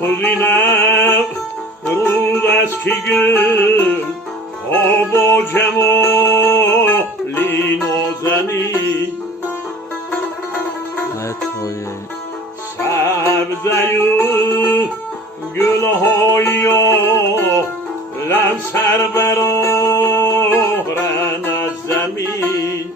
روزینم روز است که گل خواب و جمالی نازنی سبزه گل‌های عالم سر برآورن از زمین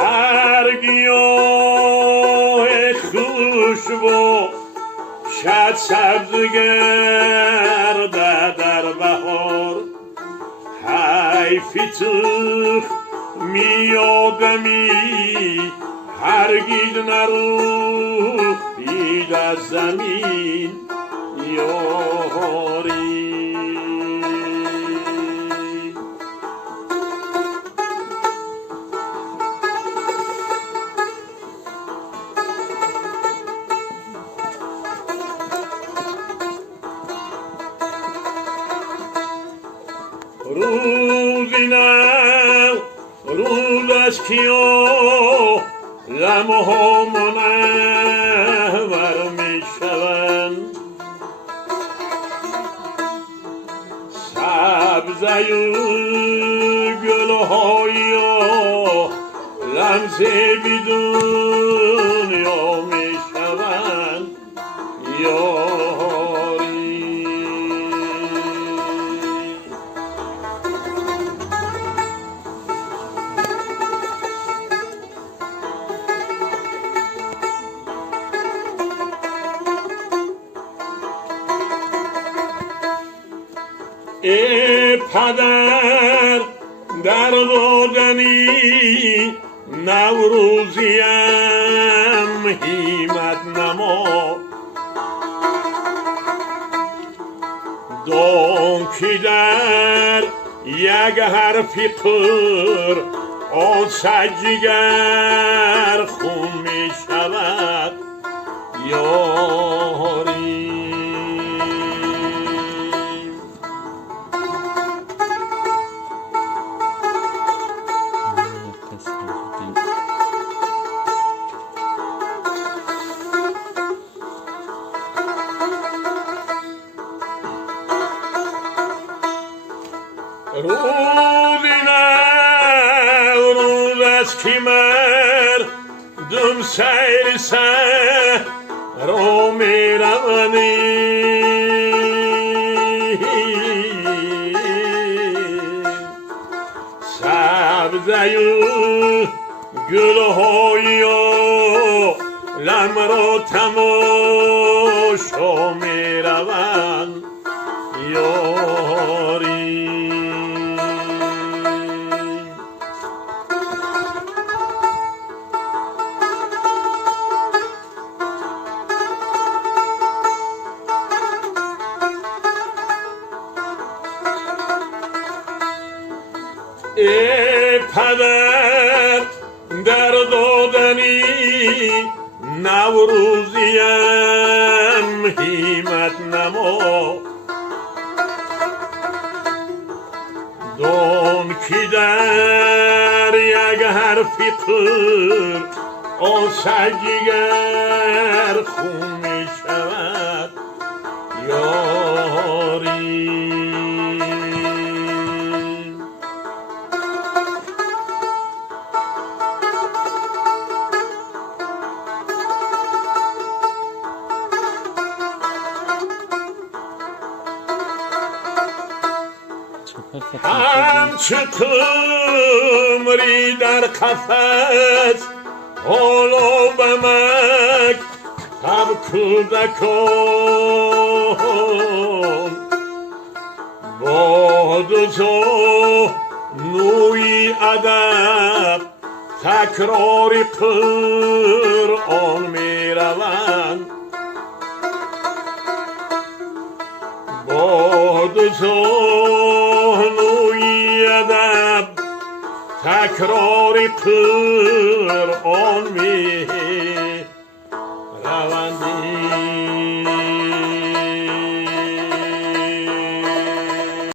هر گیاه خوشبو شد سبز گردد در بهار حیفی تخمی آدمی هرگز نروید از زمین یاری روزینم روز از کیا لمها منور می شوند سبزه گلهای لمس بی دنیا می شوند ای پدر در دادنی نوروزیم همت نما دان که در یک حرفی قرآن سجگر خون می شود یاری روز است که مردم سیر صحرا می روند سبزه گلهای عالم را تماشا می روند یاری ای پدر در دادنی نوروزیم همت نما دان که در یک حرفی قرآن سجگر خون می شود یاری همچه قمری در قفس حالا به مکتب کودکان با دو نوعی ادب تکرار قرآن می روند با دو نوعی ادب تکرار قرآن می شوندی